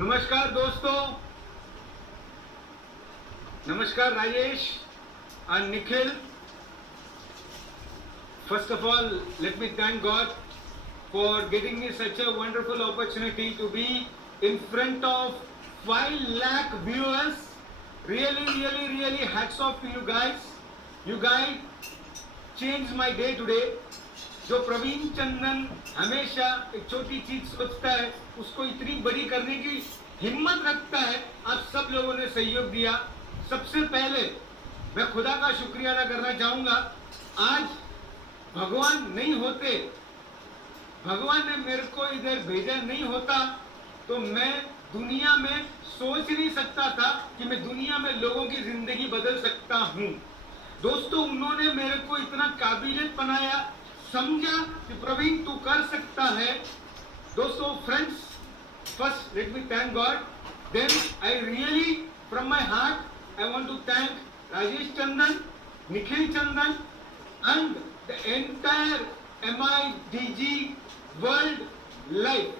नमस्कार दोस्तों, नमस्कार Rajesh and Nikhil. First of all, let me thank God for getting me such a wonderful opportunity to be in front of 5 lakh viewers. Really hats off to you guys. You guys changed my day today. जो प्रवीण चंदन हमेशा एक छोटी चीज सोचता है उसको इतनी बड़ी करने की हिम्मत रखता है, आप सब लोगों ने सहयोग दिया। सबसे पहले मैं खुदा का शुक्रिया अदा करना चाहूंगा। आज भगवान नहीं होते, भगवान ने मेरे को इधर भेजा नहीं होता तो मैं दुनिया में सोच नहीं सकता था कि मैं दुनिया में लोगों की जिंदगी बदल सकता हूं। दोस्तों, उन्होंने मेरे को इतना काबिलियत बनाया, समझा कि प्रवीण तू कर सकता है। दोस्तों, friends, first let me thank God, then I really from my heart I want to thank Rajesh Chandan, Nikhil Chandan and the entire MIDG World Life.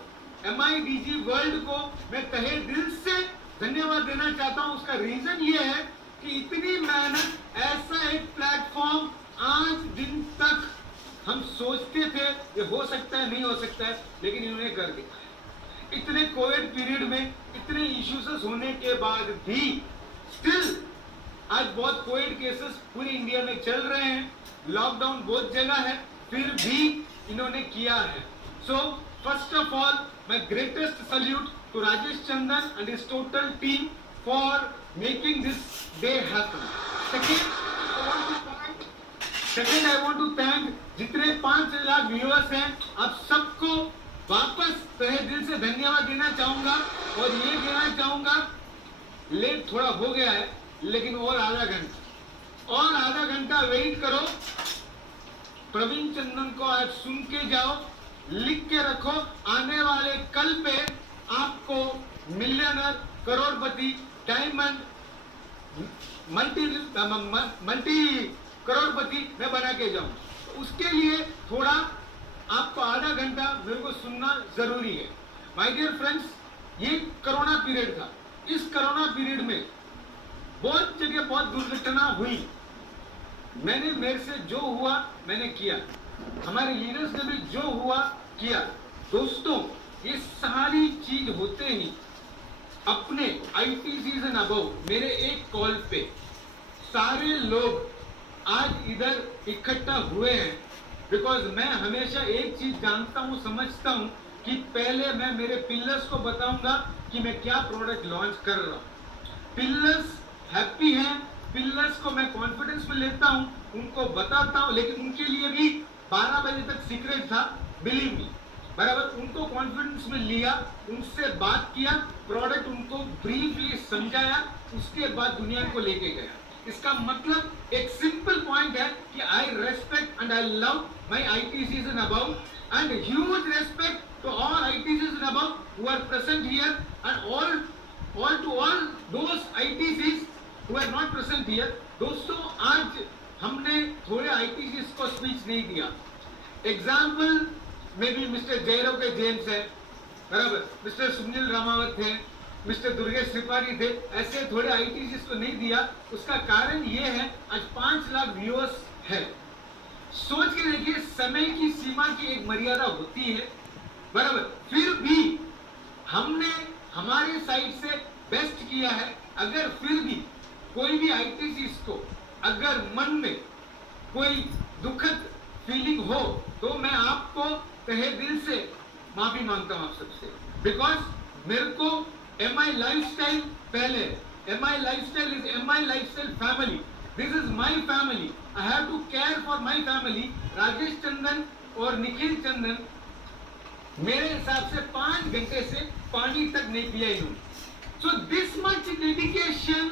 MIDG World को मैं तहे दिल से धन्यवाद देना चाहता हूँ। उसका रीजन ये है कि इतनी मेहनत, ऐसा एक प्लेटफॉर्म आज दिन तक हम सोचते थे ये हो सकता है, नहीं हो सकता है, लेकिन इन्होंने कर दिखाया। इतने कोविड पीरियड में इतने इश्यूज होने के बाद भी स्टिल आज बहुत कोविड केसेस पूरी इंडिया में चल रहे हैं, लॉकडाउन बहुत जगह है, फिर भी इन्होंने किया है। So first of all my greatest salute to Rajesh Chandan and his total team for making this day happen. Second I want to thank जितने 5 लाख व्यूअर्स हैं, आप सबको वापस तहे दिल से धन्यवाद देना चाहूंगा। और ये कहना चाहूंगा, लेट थोड़ा हो गया है लेकिन और आधा घंटा वेट करो। प्रवीण चंदन को आज सुन के जाओ, लिख के रखो, आने वाले कल पे आपको मिलियनर, करोड़पति, डायमंड, मल्टी करोड़पति मैं बना के जाऊं। उसके लिए थोड़ा आपको आधा घंटा मेरे को सुनना जरूरी है। माय डियर फ्रेंड्स, ये कोरोना पीरियड था। इस कोरोना पीरियड में बहुत जगह बहुत दुर्घटना हुई। मेरे से जो हुआ मैंने किया, हमारे लीडर्स ने भी जो हुआ किया। दोस्तों, ये सारी चीज होते ही अपने ITCs एंड अबव मेरे एक कॉल पे सारे लोग आज इधर इकट्ठा हुए हैं। बिकॉज मैं हमेशा एक चीज जानता हूँ, समझता हूँ कि पहले मैं मेरे पिलर्स को बताऊंगा कि मैं क्या प्रोडक्ट लॉन्च कर रहा हूँ। पिलर्स हैप्पी हैं, पिलर्स को मैं कॉन्फिडेंस में लेता हूँ, उनको बताता हूँ, लेकिन उनके लिए भी 12 बजे तक सीक्रेट था, बिलीव मी। बराबर उनको कॉन्फिडेंस में लिया, उनसे बात किया, प्रोडक्ट उनको ब्रीफली समझाया, उसके बाद दुनिया को लेके गया। इसका मतलब एक सिंपल पॉइंट है कि आई respect and I love my ITCs and above, and huge respect to all ITCs and above who are present here, and all those ITCs who are not present here. दोस्तों, आज हमने थोड़े ITCs को speech नहीं दिया। Example में भी mister जयराव के जेम्स है, बराबर मिस्टर सुनील रामावत है, मिस्टर दुर्गेश त्रिपाठी थे, ऐसे थोड़े आईटीसी को नहीं दिया। उसका कारण ये है आज 5 लाख व्यूअर्स है। सोच के देखिए, समय की सीमा की एक मर्यादा होती है, बराबर। फिर भी हमने हमारे साइड से बेस्ट किया है। अगर फिर भी कोई भी आईटीसी को अगर मन में कोई दुखद फीलिंग हो तो मैं आपको तहे दिल से माफी मांगता हूं आप सबसे। बिकॉज मेरे को MI लाइफस्टाइल पहले, MI lifestyle is MI lifestyle family, this is my family, I have to care for my family. Rajesh Tandon और निखिल चंदन मेरे हिसाब से 5 घंटे से पानी तक नहीं पिया इन्होंने। सो दिस मच डेडिकेशन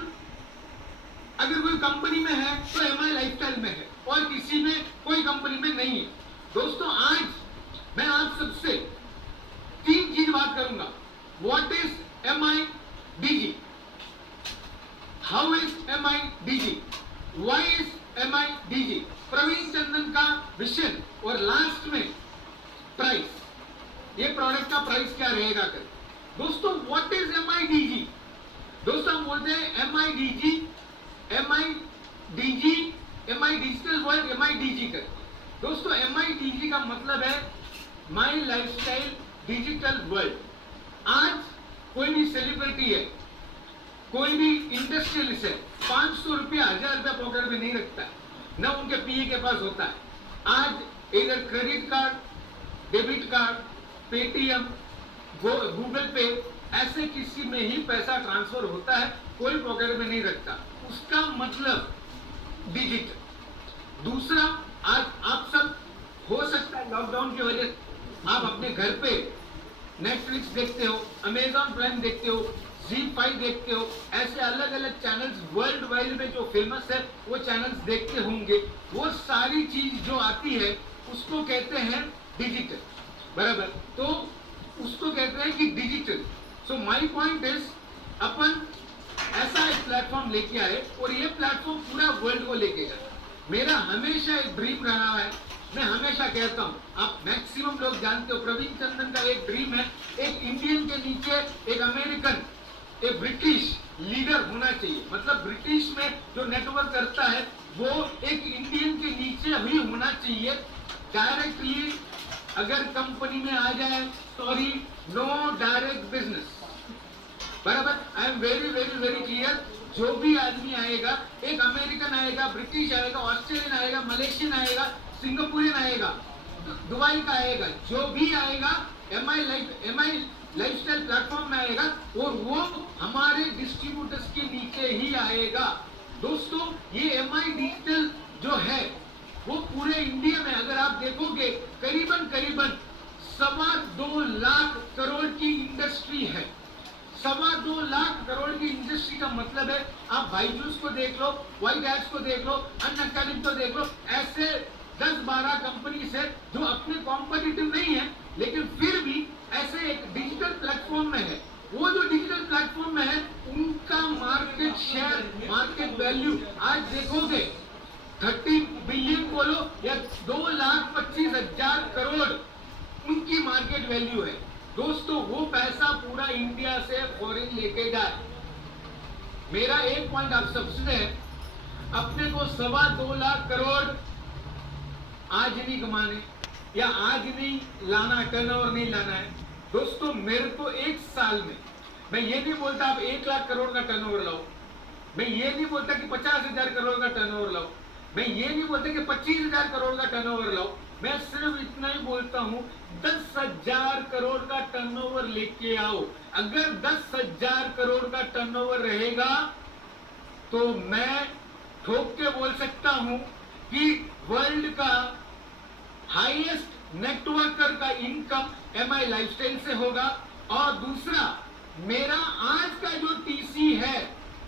अगर कोई कंपनी में है तो MI लाइफस्टाइल में है, और किसी में कोई कंपनी में नहीं है। दोस्तों, आज मैं आप सबसे 3 चीज बात करूंगा। What is MI DG, how is MI DG, why is MI DG, Praveen Chandan का विजन, और लास्ट में प्राइस, ये प्रोडक्ट का प्राइस क्या रहेगा कर। दोस्तों, व्हाट इज MI DG? दोस्तों, हम बोलते हैं MI DG, MI digital world, MI DG कर। दोस्तों, MI DG का मतलब है माई लाइफस्टाइल डिजिटल वर्ल्ड। आज कोई भी सेलिब्रिटी है, कोई भी इंडस्ट्रियलिस्ट है, 500 रुपया 1000 रुपया पॉकेट में नहीं रखता है, न उनके पीए के पास होता है। आज इधर credit card, debit card, Paytm, Google पे, ऐसे किसी में ही पैसा ट्रांसफर होता है, कोई पॉकेट में नहीं रखता। उसका मतलब डिजिटल। दूसरा, आज आप सब हो सकता है लॉकडाउन की वजह से आप अपने घर पे नेटफ्लिक्स देखते हो, अमेजॉन प्राइम देखते हो, ZEE5 देखते हो, ऐसे अलग अलग चैनल्स वर्ल्ड वाइड में जो फेमस है वो चैनल्स देखते होंगे। वो सारी चीज जो आती है उसको कहते हैं डिजिटल, बराबर। तो उसको कहते हैं कि digital. So my point is, अपन ऐसा एक प्लेटफॉर्म लेके आए और ये प्लेटफॉर्म पूरा वर्ल्ड को लेके जाए। मेरा हमेशा एक ड्रीम रहा है, मैं हमेशा कहता हूँ, आप मैक्सिमम लोग जानते हो, प्रवीण चंदन का एक ड्रीम है, एक इंडियन के नीचे एक अमेरिकन, एक ब्रिटिश लीडर होना चाहिए। मतलब ब्रिटिश में जो नेटवर्क करता है वो एक इंडियन के नीचे भी होना चाहिए। डायरेक्टली अगर कंपनी में आ जाए, सॉरी, नो डायरेक्ट बिजनेस, बराबर। I am very very very clear. जो भी आदमी आएगा, एक अमेरिकन आएगा, ब्रिटिश आएगा, ऑस्ट्रेलियन आएगा, मलेशियन आएगा, सिंगापुरियन आएगा, दुबई का आएगा, जो भी आएगा MI लाइफस्टाइल प्लेटफॉर्म में आएगा और वो हमारे डिस्ट्रीब्यूटर्स के नीचे ही आएगा। दोस्तों, ये MI डिजिटल जो है वो पूरे इंडिया में अगर आप देखोगे करीबन 2.25 लाख करोड़ की इंडस्ट्री है। 2.25 लाख करोड़ की इंडस्ट्री का मतलब है, आप बाइजूस को देख लो, वाइट हैट्स को देख लो, अनअकैडमी को देख लो, ऐसे 10-12 कंपनीज है जो अपने कॉम्पिटिटिव नहीं है लेकिन फिर भी ऐसे एक डिजिटल प्लेटफॉर्म में है। वो जो डिजिटल प्लेटफॉर्म में है उनका मार्केट शेयर, मार्केट वैल्यू आज देखोगे 30 बिलियन बोलो या 2,25,000 करोड़ उनकी मार्केट वैल्यू है। दोस्तों, वो पैसा पूरा इंडिया से फॉरेन लेके जाए। मेरा एक पॉइंट आप सबसे है, अपने को 2.25 लाख करोड़ आज नहीं कमाने या आज नहीं लाना, टर्नओवर नहीं लाना है। दोस्तों, मेरे को एक साल में, मैं ये नहीं बोलता आप 1 लाख करोड़ का टर्नओवर लाओ, मैं ये नहीं बोलता कि 50,000 करोड़ का टर्नओवर लाओ, मैं ये नहीं बोलता कि 25,000 करोड़ का टर्नओवर लाओ, मैं सिर्फ इतना ही बोलता हूं 10,000 करोड़ का टर्नओवर लेके आओ। अगर 10,000 करोड़ का टर्नओवर रहेगा तो मैं ठोक के बोल सकता हूं कि वर्ल्ड का हाईएस्ट नेटवर्कर का इनकम MI लाइफस्टाइल से होगा। और दूसरा, मेरा आज का जो TC है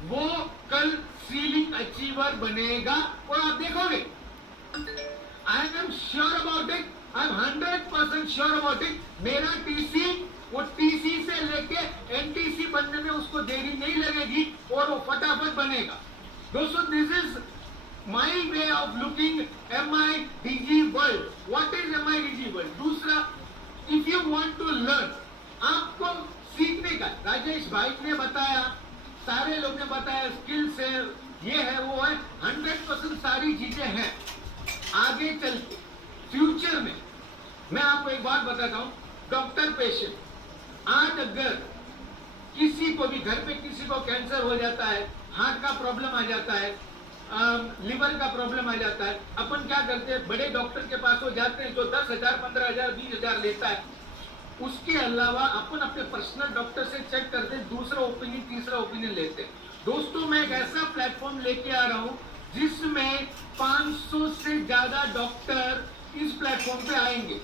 वो कल सीलिंग अचीवर बनेगा और आप देखोगे। I am sure about it, I am 100% sure about it. मेरा TC वो TC से लेके NTC बनने में उसको देरी नहीं लगेगी और वो फटाफट बनेगा। दोस्तों, this is my way of looking MI DG world. What is MI DG world? दूसरा, if you want to learn, आपको सीखने का। राजेश भाई ने बताया, सारे लोग ने बताया, स्किल्स है, ये है, वो है, 100% सारी चीजें हैं। आगे चल के फ्यूचर में मैं आपको एक बात बताता हूं, डॉक्टर पेशेंट, आज अगर किसी को भी घर पे किसी को कैंसर हो जाता है, हार्ट का प्रॉब्लम आ जाता है, लिवर का प्रॉब्लम आ जाता है, अपन क्या करते हैं, बड़े डॉक्टर के पास वो जाते हैं जो 10,000, 15,000, 20,000 लेता है। उसके अलावा अपन अपने पर्सनल डॉक्टर से चेक करते हैं, दूसरा ओपिनियन, तीसरा ओपिनियन लेते हैं। दोस्तों, मैं एक ऐसा प्लेटफॉर्म लेके आ रहा हूं जिसमें 500 से ज्यादा डॉक्टर इस प्लेटफॉर्म पे आएंगे।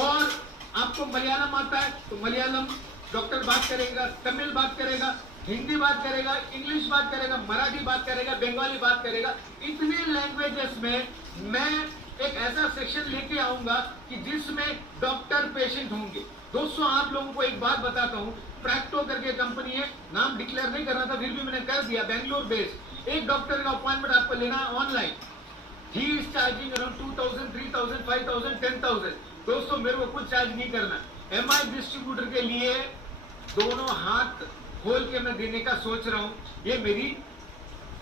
और आपको मलयालम आता है तो मलयालम डॉक्टर बात करेगा, तमिल बात करेगा, हिंदी बात करेगा, इंग्लिश बात करेगा, मराठी बात करेगा, बंगाली बात करेगा। इतने लैंग्वेजेस में मैं एक ऐसा सेक्शन लेके आऊंगा कि जिसमें डॉक्टर पेशेंट होंगे। दोस्तों, आप लोगों को एक बात बताता हूं, प्रैक्टो करके कंपनी है, नाम डिक्लेयर नहीं करना था, फिर भी मैंने कर दिया, बेंगलोर बेस्ड। एक डॉक्टर का अपॉइंटमेंट आपको लेना है online, he is charging around 2,000, 3,000, 5,000, 10,000। दोस्तों, मेरे को कुछ चार्ज नहीं करना। एमआई डिस्ट्रीब्यूटर के लिए दोनों हाथ खोल के मैं देने का सोच रहा हूं, ये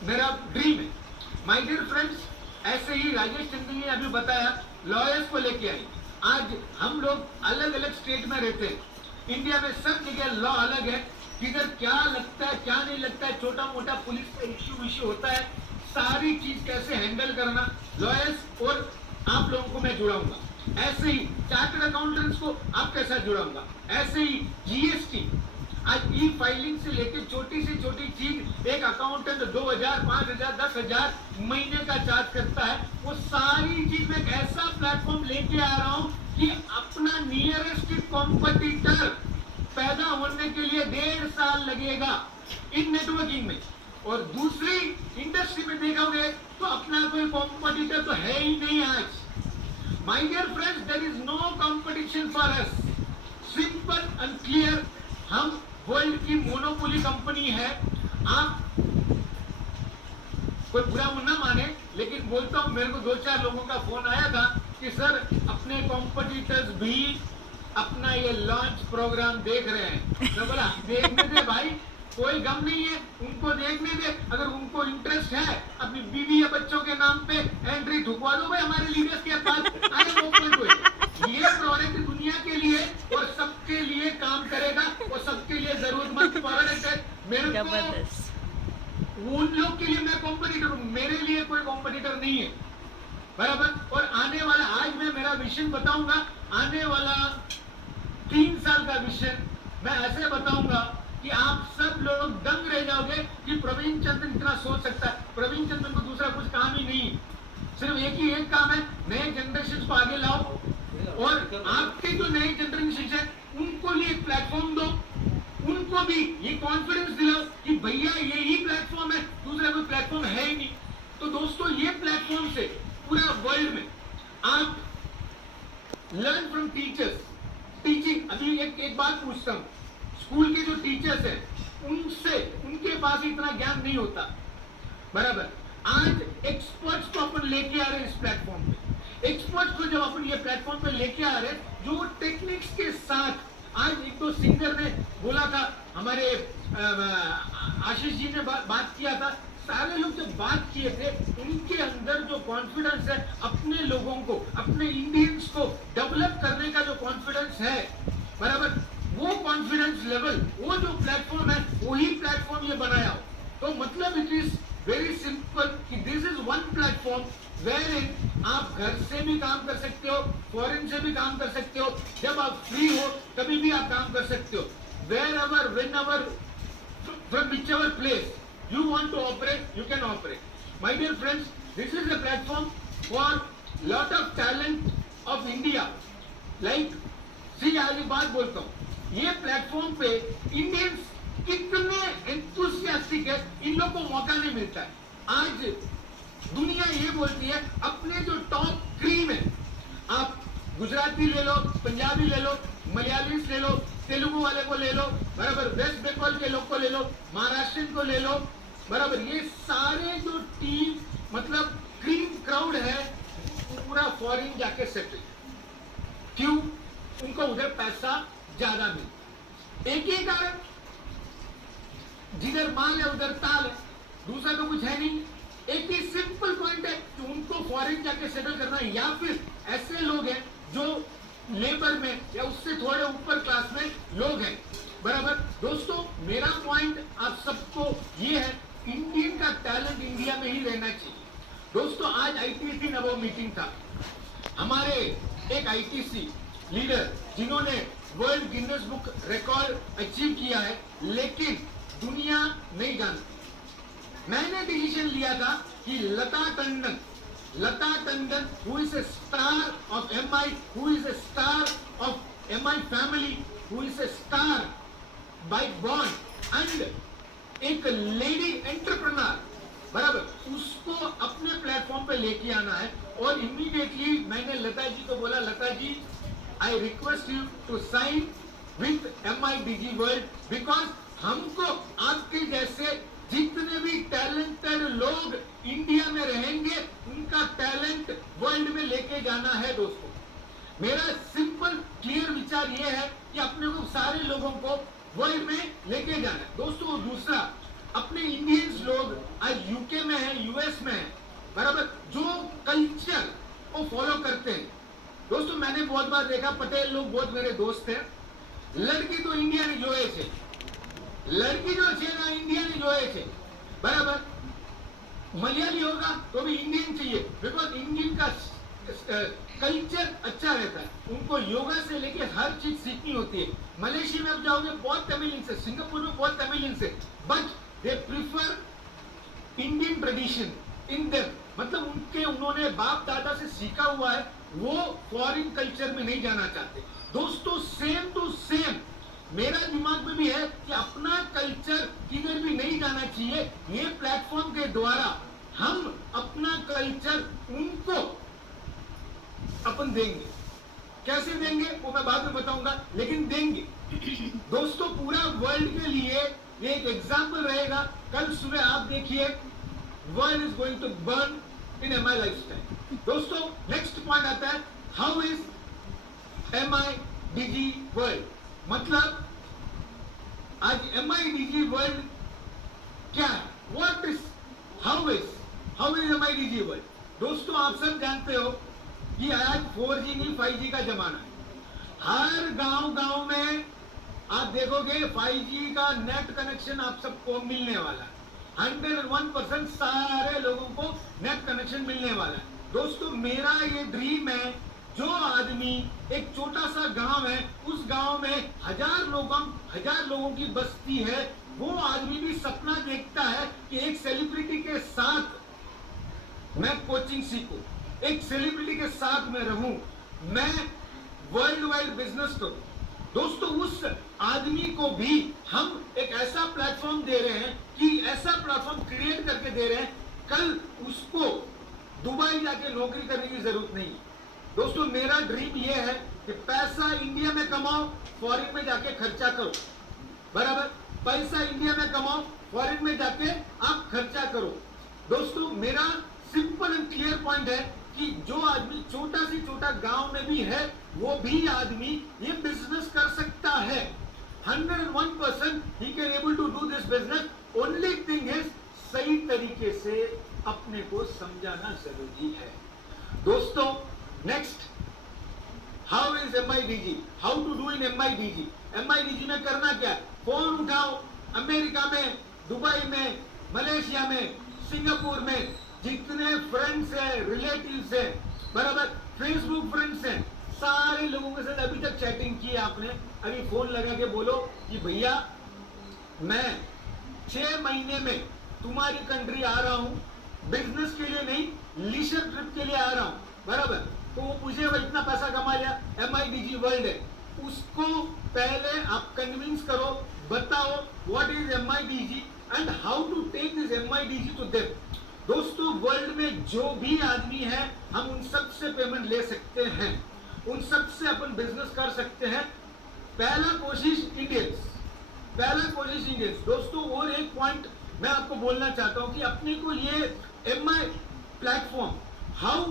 मेरा ड्रीम है। माय डियर फ्रेंड्स, ऐसे ही राजेश चंद्र ने अभी बताया, लॉयर्स को लेके आई। आज हम लोग अलग अलग स्टेट में रहते हैं, इंडिया में सब जगह लॉ अलग है, किधर क्या लगता है क्या नहीं लगता है, छोटा मोटा पुलिस का इश्यू होता है, सारी चीज कैसे हैंडल करना, लॉयर्स और आप लोगों को मैं जुड़ाऊंगा। ऐसे ही चार्टर्ड अकाउंटेंट्स को आपके साथ जुड़ाऊंगा। ऐसे ही जीएसटी, आज ई फाइलिंग से लेकर छोटी से छोटी चीज, एक अकाउंटेंट 2,000, 5,000, 10,000 महीने का चार्ज करता है, वो सारी चीज में एक ऐसा प्लेटफॉर्म लेके आ रहा हूं कि अपना नियरेस्ट कॉम्पिटिटर पैदा होने के लिए 1.5 साल लगेगा इन नेटवर्किंग में। और दूसरी इंडस्ट्री में देखोगे तो अपना कोई कॉम्पिटिटर तो है ही नहीं आज। My dear friends, there is no competition for us, simple and clear. हम वर्ल्ड की मोनोपोली कंपनी है। आप कोई बुरा ना माने, लेकिन बोलता हूं, मेरे को 2-4 लोगों का फोन आया था कि सर अपने कॉम्पिटिटर्स भी अपना ये लॉन्च प्रोग्राम देख रहे हैं। मैं बोला देखने दे भाई, कोई गम नहीं है, उनको देखने दे। अगर उनको इंटरेस्ट है अपनी बीवी या बच्चों के नाम पे एंट्री ठुकवा दो भाई हमारे लीडर्स के पास। ये प्रोडक्ट दुनिया के लिए और सबके लिए काम करेगा और सबके लिए जरूरतमंद प्रोडक्ट है। मेरे को उन लोग के लिए मैं कॉम्पिटिटर हूँ, मेरे लिए कोई कॉम्पिटिटर नहीं है, बराबर। और आने वाला, आज मैं मेरा विजन बताऊंगा, आने वाला 3 साल का विजन मैं ऐसे बताऊंगा कि आप सब लोग दंग रह जाओगे कि प्रवीण चंद्र इतना सोच सकता है। प्रवीण चंद्र को दूसरा कुछ काम ही नहीं, सिर्फ एक काम है, नए जनरेशन को आगे लाओ और आपके जो नए जनरेशन है उनको लिए एक प्लेटफॉर्म दो, उनको भी ये कॉन्फिडेंस दिलाओ कि भैया यही प्लेटफॉर्म है, दूसरा कोई प्लेटफॉर्म है ही नहीं। तो दोस्तों, ये प्लेटफॉर्म से पूरा वर्ल्ड में आप लर्न फ्रॉम टीचर्स, टीचिंग। अभी एक बात पूछता हूँ, स्कूल के जो टीचर्स हैं उनसे, उनके पास इतना ज्ञान नहीं होता, बराबर। आज एक्सपर्ट्स को अपन लेके आ रहे हैं इस प्लेटफॉर्म पे। एक्सपर्ट्स को जब अपन ये प्लेटफॉर्म पे लेके आ रहे हैं, जो टेक्निक्स के साथ, आज एक तो सिंगर ने बोला था, हमारे आशीष जी ने बात किया था, सारे लोग जब बात किए थे, उनके अंदर जो कॉन्फिडेंस है, अपने लोगों को, अपने इंडियंस को डेवलप करने का जो कॉन्फिडेंस है, बराबर, वो कॉन्फिडेंस लेवल, वो जो प्लेटफॉर्म है, वही प्लेटफॉर्म ये बनाया हो। तो मतलब इट इज वेरी सिंपल कि this is one platform where in आप घर से भी काम कर सकते हो, फॉरेन से भी काम कर सकते हो, जब आप फ्री हो तभी भी आप काम कर सकते हो, wherever, whenever, from whichever place you want to operate, you can operate. My dear friends, this is a platform for lot of talent of India. Like, see, आज एक बात बोलता हूँ, ये प्लेटफॉर्म पे Indians कितने enthusiastic है, इन लोग को मौका नहीं मिलता है। आज दुनिया ये बोलती है, अपने जो टॉप क्रीम है, आप गुजराती ले लो, पंजाबी ले लो, मलयालीस ले लो, तेलुगु वाले को ले लो, बराबर, वेस्ट बंगाल के लोग को ले लो, महाराष्ट्र को ले लो, बराबर, ये सारे जो टीम, मतलब क्रीम क्राउड है, पूरा फॉरेन जाके सेटल। क्यों? उनको उधर पैसा ज्यादा मिले। एक ही कारण, जिधर माल है उधर ताल है, दूसरा तो कुछ है नहीं। एक ही सिंपल पॉइंट है कि उनको फॉरेन जाके सेटल करना है, या फिर ऐसे लोग हैं जो लेबर में या उससे थोड़े ऊपर क्लास में लोग हैं, बराबर। दोस्तों मेरा पॉइंट आप सबको ये है, इंडियन का टैलेंट इंडिया में ही रहना चाहिए। दोस्तों आज आईटीसी नवो मीटिंग था, हमारे एक आईटीसी लीडर जिन्होंने world Guinness book record achieve किया है, लेकिन दुनिया नहीं जानती। मैंने डिसीजन लिया था कि लता Tandon who is a star of MI, who is a star of MI family, who is a star by born and एक लेडी एंटरप्रेन्योर, बराबर, उसको अपने प्लेटफॉर्म पे लेके आना है। और इमीडिएटली मैंने लता जी को बोला, Lata ji I request you to sign with MIDG world, because हमको आपके जैसे जितने भी टैलेंटेड लोग इंडिया में रहेंगे उनका टैलेंट वर्ल्ड में लेके जाना है। दोस्तों मेरा सिंपल क्लियर विचार ये है कि अपने को सारे लोगों को वर्ल्ड में लेके जाना है। दोस्तों दूसरा, अपने इंडियंस लोग आज यूके में है, यूएस में है, बराबर, जो कल्चर को फॉलो करते हैं। दोस्तों मैंने बहुत बार देखा, पटेल लोग बहुत मेरे दोस्त हैं, लड़की तो इंडिया ने जोए છે, लड़की जो है ना इंडिया ने जोए છે, बराबर। मलयाली होगा तो भी इंडियन चाहिए, बिकॉज इंडियन का कल्चर अच्छा रहता है। उनको योगा से लेके हर चीज सीखनी होती है। मलेशिया में आप जाओगे बहुत तमिलियंस है, सिंगापुर में बहुत तमिलियंस है, but they prefer Indian tradition in them, मतलब उन्होंने बाप दादा से सीखा हुआ है, वो फॉरेन कल्चर में नहीं जाना चाहते। दोस्तों सेम टू सेम मेरा दिमाग में भी है कि अपना कल्चर किधर भी नहीं जाना चाहिए। ये प्लेटफॉर्म के द्वारा हम अपना कल्चर उनको अपन देंगे। कैसे देंगे वो मैं बाद में बताऊंगा, लेकिन देंगे। दोस्तों पूरा वर्ल्ड के लिए ये एक एग्जाम्पल रहेगा। कल सुबह आप देखिए, world is going to burn in MI lifestyle. दोस्तों नेक्स्ट पॉइंट आता है, हाउ इज MIDG वर्ल्ड, मतलब आज MIDG वर्ल्ड क्या है, what is how is MIDG world. दोस्तों आप सब जानते हो कि आज 4G नहीं 5G का जमाना है। हर गांव में आप देखोगे 5G का नेट कनेक्शन आप सबको मिलने वाला है। 101% सारे लोगों को नेट कनेक्शन मिलने वाला है। दोस्तों मेरा ये ड्रीम है, जो आदमी एक छोटा सा गांव है, उस गांव में 1000 लोगों की बस्ती है, वो आदमी भी सपना देखता है कि एक सेलिब्रिटी के साथ मैं कोचिंग सीखूं, एक सेलिब्रिटी के साथ मैं रहूं, मैं वर्ल्ड वाइड बिजनेस करूं। दोस्तों उस आदमी को भी हम एक ऐसा प्लेटफॉर्म दे रहे हैं कि ऐसा प्लेटफॉर्म क्रिएट करके दे रहे हैं, कल उसको दुबई जाके नौकरी करने की जरूरत नहीं। दोस्तों मेरा ड्रीम ये है कि पैसा इंडिया में कमाओ, फॉरेन में जाके खर्चा करो, बराबर। पैसा इंडिया में कमाओ, फॉरेन में जाके आप खर्चा करो। दोस्तों मेरा सिंपल एंड क्लियर पॉइंट है कि जो आदमी छोटा से छोटा गांव में भी है, वो भी आदमी ये बिजनेस कर सकता है। 101% he can able to do this business. Only thing is सही तरीके से अपने को समझाना जरूरी है। दोस्तों next, how is MIDG, how to do in MIDG। MIDG में करना क्या, फोन उठाओ, अमेरिका में, दुबई में, मलेशिया में, सिंगापुर में जितने फ्रेंड्स हैं, रिलेटिव्स हैं, बराबर, फेसबुक फ्रेंड्स हैं, सारे लोगों के साथ अभी तक चैटिंग की आपने, अभी फोन लगा के बोलो कि भैया मैं 6 महीने में तुम्हारी कंट्री आ रहा हूँ, बिजनेस के लिए नहीं, लीजर ट्रिप के लिए आ रहा हूँ, बराबर। तो वो पूछे भाई इतना पैसा कमा लिया, MIDG वर्ल्ड है, उसको पहले आप कन्विंस करो, बताओ what is MIDG and how to take this MIDG to them. दोस्तों वर्ल्ड में जो भी आदमी है, हम उन सब से पेमेंट ले सकते हैं, उन सब से अपन बिजनेस कर सकते हैं। पहला कोशिश इंडियंस। दोस्तों और एक पॉइंट मैं आपको बोलना चाहता हूं कि अपने को ये MI platform, how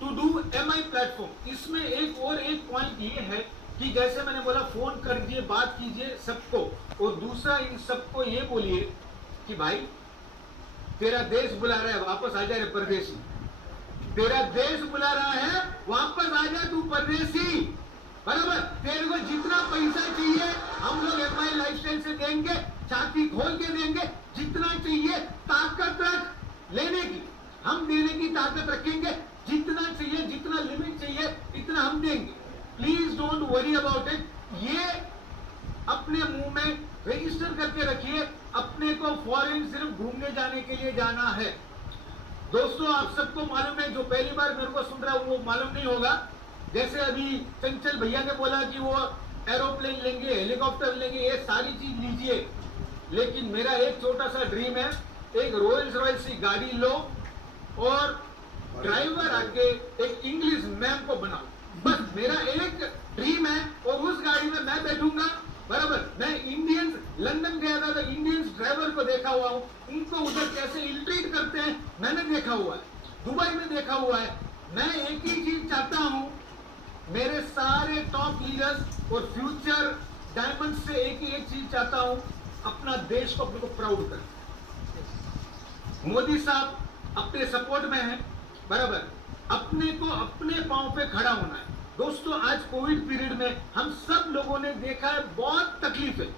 to do MI platform, इसमें एक पॉइंट ये है कि जैसे मैंने बोला फोन करिए, बात कीजिए सबको, और दूसरा इन सबको ये बोलिए कि भाई तेरा देश बुला रहा है, वापस आ जा रे परदेसी, तेरा देश बुला रहा है, वापस आ जा तू परदेसी, बराबर। तेरे को जितना पैसा चाहिए हम लोग एमआई लाइफस्टाइल से देंगे, छाती खोल के देंगे, जितना चाहिए ताकत रख लेने की, हम देने की ताकत रखेंगे, जितना चाहिए, जितना लिमिट चाहिए इतना हम देंगे। Please don't worry about it. ये अपने मुंह में रजिस्टर करके रखिए, अपने को फॉरेन सिर्फ घूमने जाने के लिए जाना है। दोस्तों आप सबको मालूम है, जो पहली बार मेरे को सुन रहा है वो मालूम नहीं होगा, जैसे अभी चंचल भैया ने बोला कि वो एरोप्लेन लेंगे, हेलीकॉप्टर लेंगे, ये सारी चीज लीजिए, लेकिन मेरा एक छोटा सा ड्रीम है, एक रॉयल्स रॉयल्स की गाड़ी लो और ड्राइवर आके एक इंग्लिश मैम को बनाओ, बस मेरा एक ड्रीम है, और उस गाड़ी में मैं बैठूंगा, बराबर। मैं इंडियंस लंदन गया था तो इंडियंस ड्राइवर को देखा हुआ हूँ, उनको उधर कैसे इल्ट्रीट करते हैं मैंने देखा हुआ है, दुबई में देखा हुआ है। मैं एक ही चीज चाहता हूँ, मेरे सारे टॉप लीडर्स और फ्यूचर डायमंड से एक ही एक चीज चाहता हूँ, अपना देश को अपने को प्राउड कर। मोदी साहब अपने सपोर्ट में है, बराबर, अपने को अपने पांव पे खड़ा होना है। दोस्तों आज कोविड पीरियड में हम सब लोगों ने देखा है बहुत तकलीफ है,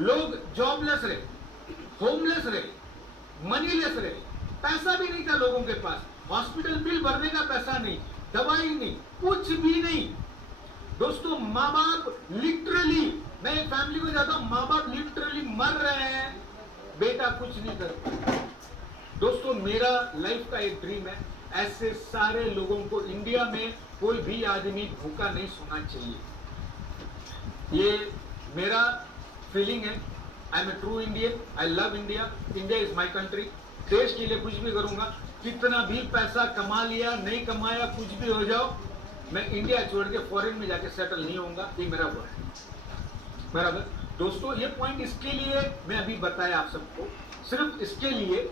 लोग जॉबलेस रहे, होमलेस रहे, मनीलेस रहे, पैसा भी नहीं था लोगों के पास, हॉस्पिटल बिल भरने का पैसा नहीं, दवाई नहीं, कुछ भी नहीं। दोस्तों माँ बाप लिटरली, मैं एक फैमिली को जाता हूँ, माँ बाप लिटरली मर रहे हैं, बेटा कुछ नहीं कर पाता। दोस्तों मेरा लाइफ का एक ड्रीम है, ऐसे सारे लोगों को इंडिया में कोई भी आदमी भूखा नहीं सोना चाहिए, ये मेरा फीलिंग है। I am a true Indian, I love India, India is my country. देश के लिए कुछ भी करूंगा, कितना भी पैसा कमा लिया नहीं कमाया कुछ भी हो जाओ, मैं इंडिया छोड़ के फॉरेन में जाके सेटल नहीं होऊंगा, ये मेरा वर्ड है, बराबर। दोस्तों ये पॉइंट इसके लिए मैं अभी बताया आप सबको, सिर्फ इसके लिए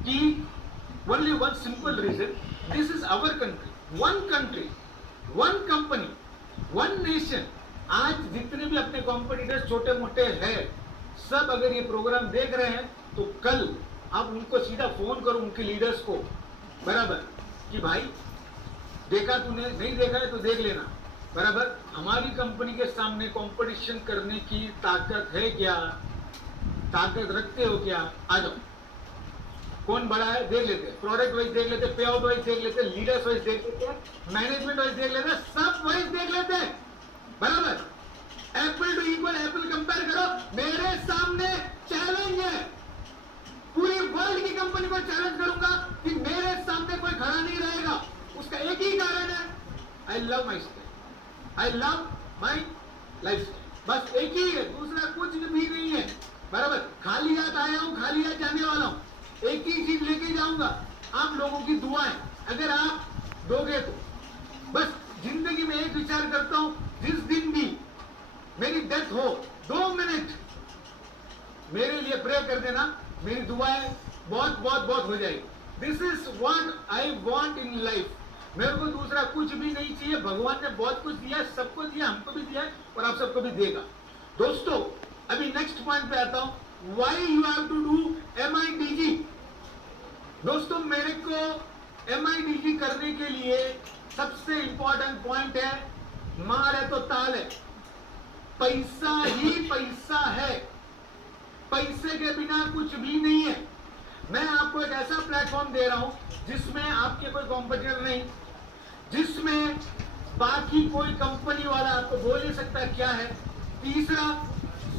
कि only one simple reason, this is our country, one country, one company, one nation. आज जितने भी अपने कॉम्पिटिटर्स छोटे मोटे हैं, सब अगर ये प्रोग्राम देख रहे हैं तो कल आप उनको सीधा फोन करो, उनके लीडर्स को, बराबर, कि भाई देखा तूने, नहीं देखा है तो देख लेना, बराबर। हमारी कंपनी के सामने कंपटीशन करने की ताकत है क्या, ताकत रखते हो क्या? आ जाओ, कौन बड़ा है देख लेते, प्रोडक्ट वाइज देख लेते, पे आउट वाइज देख लेते, लीडर्स वाइज देख लेते, मैनेजमेंट वाइज देख लेते, सब वाइज देख लेते, बराबर। Apple to equal apple compare करो, मेरे सामने चैलेंज है, पूरी वर्ल्ड की कंपनी को चैलेंज करूंगा कि मेरे सामने कोई खड़ा नहीं रहेगा। उसका एक ही कारण है, I love my style, I love my life style, बस एक ही है, दूसरा कुछ भी नहीं है, बराबर। खाली हाथ आया हूं, खाली हाथ जाने वाला हूं, एक ही चीज लेके जाऊंगा, आप लोगों की दुआएं अगर आप दोगे तो। बस जिंदगी में एक विचार करता हूं, जिस दिन भी मेरी डेथ हो, 2 मिनट मेरे लिए प्रे कर देना, मेरी दुआएं बहुत बहुत बहुत हो जाएगी। This is what I want in life. मेरे को दूसरा कुछ भी नहीं चाहिए, भगवान ने बहुत कुछ दिया, सबको दिया, हमको भी दिया और आप सबको भी देगा। दोस्तों अभी नेक्स्ट पॉइंट पे आता हूं, Why you have to do MIDG? दोस्तों मेरे को MIDG करने के लिए सबसे इंपॉर्टेंट पॉइंट है, मार है तो ताल है, पैसा ही पैसा है, पैसे के बिना कुछ भी नहीं है। मैं आपको एक ऐसा प्लेटफॉर्म दे रहा हूं जिसमें आपके कोई कॉम्पिटिटर नहीं, जिसमें बाकी कोई कंपनी वाला आपको बोल नहीं सकता क्या है। तीसरा,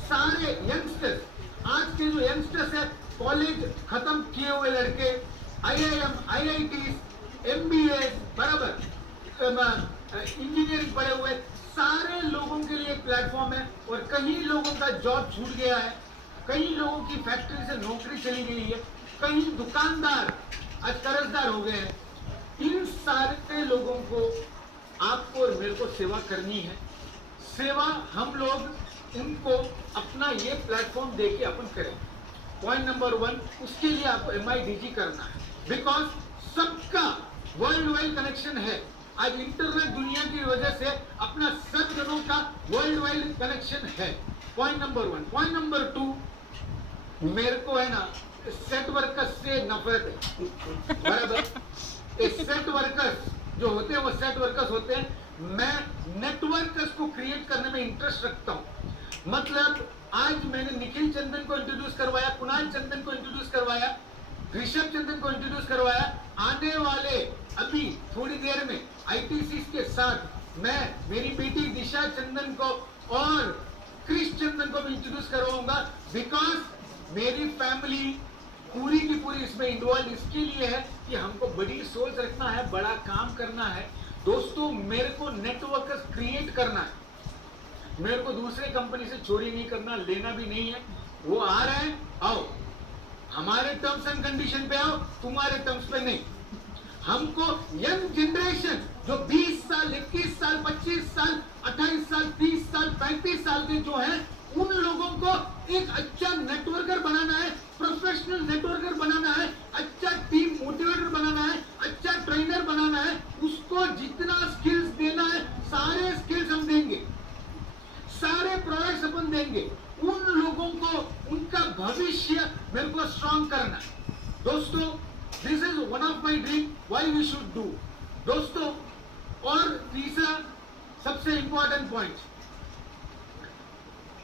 सारे यंगस्टर्स, आज के जो यंगस्टर्स है, कॉलेज खत्म किए हुए लड़के, IIM, IITs, MBA, बराबर, इंजीनियरिंग पढ़े हुए, सारे लोगों के लिए एक प्लेटफॉर्म है। और कई लोगों का जॉब छूट गया है, कई लोगों की फैक्ट्री से नौकरी चली गई है, कई दुकानदार आज कर्जदार हो गए हैं। इन सारे लोगों को आपको और मेरे को सेवा करनी है। सेवा हम लोग उनको अपना ये प्लेटफॉर्म देके अपन करें। पॉइंट नंबर 1, उसके लिए आपको MIDG करना है, बिकॉज सबका वर्ल्ड वाइड कनेक्शन है। आज इंटरनेट दुनिया की वजह से अपना सब जनों का वर्ल्ड वाइड कनेक्शन है। Point number 1। पॉइंट नंबर 2, मेरे को है ना सेट वर्कर्स से नफरत है, बराबर। सेट वर्कर्स जो होते हैं वो सेट वर्कर्स होते हैं। मैं नेटवर्कर्स को क्रिएट करने में इंटरेस्ट रखता हूं। मतलब आज मैंने निखिल चंदन को इंट्रोड्यूस करवाया, कुणाल चंदन को इंट्रोड्यूस करवाया, ऋषभ चंदन को इंट्रोड्यूस करवाया। आने वाले अभी थोड़ी देर में आईटीसी के साथ मैं मेरी बेटी दिशा चंदन को और क्रिश चंदन को भी इंट्रोड्यूस करवाऊंगा, बिकॉज मेरी फैमिली पूरी की पूरी इसमें इन्वॉल्व इसके लिए है कि हमको बड़ी सोच रखना है, बड़ा काम करना है। दोस्तों मेरे को नेटवर्कर्स क्रिएट करना है, मेरे को दूसरे कंपनी से चोरी नहीं करना, लेना भी नहीं है। वो आ रहे हैं, आओ हमारे टर्म्स एंड कंडीशन पे आओ, तुम्हारे टर्म्स पे नहीं। हमको यंग जनरेशन जो 20 साल 21 साल 25 साल 28 साल 30 साल 35 साल के जो हैं, उन लोगों को एक अच्छा नेटवर्कर बनाना है, प्रोफेशनल नेटवर्कर बनाना है, अच्छा टीम मोटिवेटर बनाना है, अच्छा ट्रेनर बनाना है। उसको जितना स्किल्स देना है सारे स्किल्स हम देंगे, सारे प्रोडक्ट्स अपन देंगे। उन लोगों को उनका भविष्य मेरे को स्ट्रॉन्ग करना है। दोस्तों this is one of my dream why we should do. दोस्तों और तीसरा सबसे इंपॉर्टेंट पॉइंट,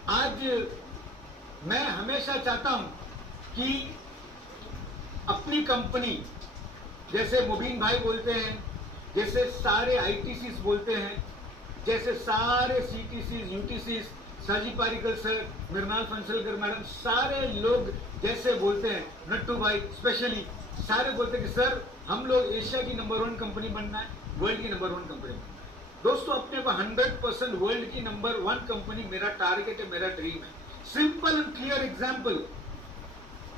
आज मैं हमेशा चाहता हूं कि अपनी कंपनी, जैसे मुबीन भाई बोलते हैं, जैसे सारे आईटीसी बोलते हैं, जैसे सारे सीटीसी यूटीसी, साजी पारिकर सर, मृणाल फंसलकर मैडम, सारे लोग जैसे बोलते हैं, नट्टू भाई स्पेशली, सारे बोलते हैं कि सर हम लोग एशिया की नंबर 1 कंपनी बनना है, वर्ल्ड की नंबर 1 कंपनी बनना है। दोस्तों अपने को 100% वर्ल्ड की नंबर 1 कंपनी मेरा टारगेट है, मेरा ड्रीम है। Simple and clear example,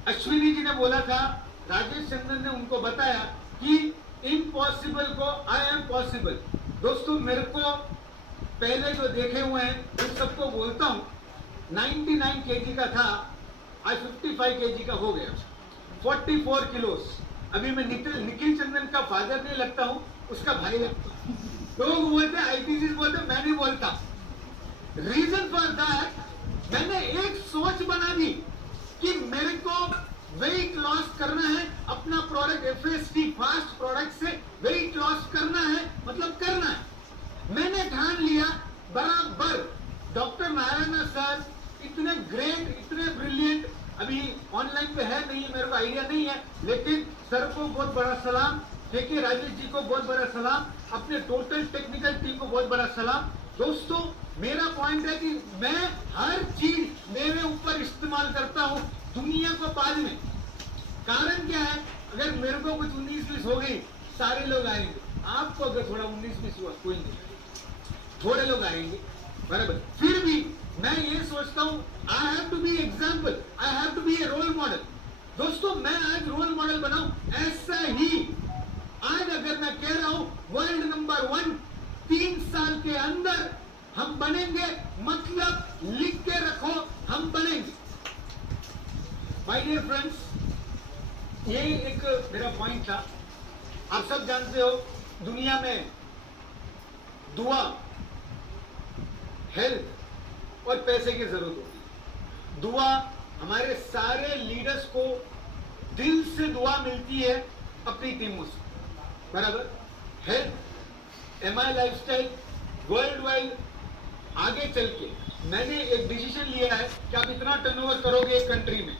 Ashwini ji ने बोला था, राजेश चंद्रन ने उनको बताया कि इम्पॉसिबल को आई एम पॉसिबल। दोस्तों मेरे को पहले जो देखे हुए हैं उन सबको बोलता हूं, 99 kg का था, आज 55 kg का हो गया, 44 किलोस। अभी मैं निखिल चंदन का फादर नहीं लगता हूं, उसका भाई लगता हूं। लोग बोलते हैं, आईटीसी बोलते हैं, मैं नहीं बोलता। रीजन फॉर दैट, मैंने एक सोच बना दी कि मेरे को वेट लॉस करना है, अपना प्रोडक्ट एफएसटी फास्ट प्रोडक्ट से वेट लॉस करना है, मतलब करना है। मैंने ठान लिया, बराबर डॉक्टर नारायण सर इतने ग्रेट, इतने ब्रिलियंट, अभी ऑनलाइन पे है नहीं, मेरे को आइडिया नहीं है, लेकिन सर को बहुत बड़ा सलाम, के राजेश जी को बहुत बड़ा सलाम, अपने टोटल टेक्निकल टीम को बहुत बड़ा सलाम। दोस्तों मेरा पॉइंट है कि मैं हर चीज मेरे ऊपर इस्तेमाल करता हूं, दुनिया को बाद में। कारण क्या है, अगर मेरे को कुछ 19-20 हो गई, सारे लोग आएंगे। आपको अगर थोड़ा 19-20 हुआ, कोई नहीं, थोड़े लोग आएंगे, बराबर। फिर भी मैं ये सोचता हूं, I have to be example, I have to be a role model. दोस्तों मैं आज रोल मॉडल बनाऊं, ऐसा ही आज अगर मैं कह रहा हूं वर्ल्ड नंबर 1 3 साल के अंदर हम बनेंगे, मतलब लिख के रखो, हम बनेंगे। माय डियर फ्रेंड्स, ये एक मेरा पॉइंट था। आप सब जानते हो दुनिया में दुआ, हेल्थ और पैसे की जरूरत होती है। दुआ, हमारे सारे लीडर्स को दिल से दुआ मिलती है अपनी टीमों से, बराबर। Health, MI lifestyle world wide आगे चल के मैंने एक डिसीजन लिया है कि आप इतना टर्नओवर करोगे एक कंट्री में,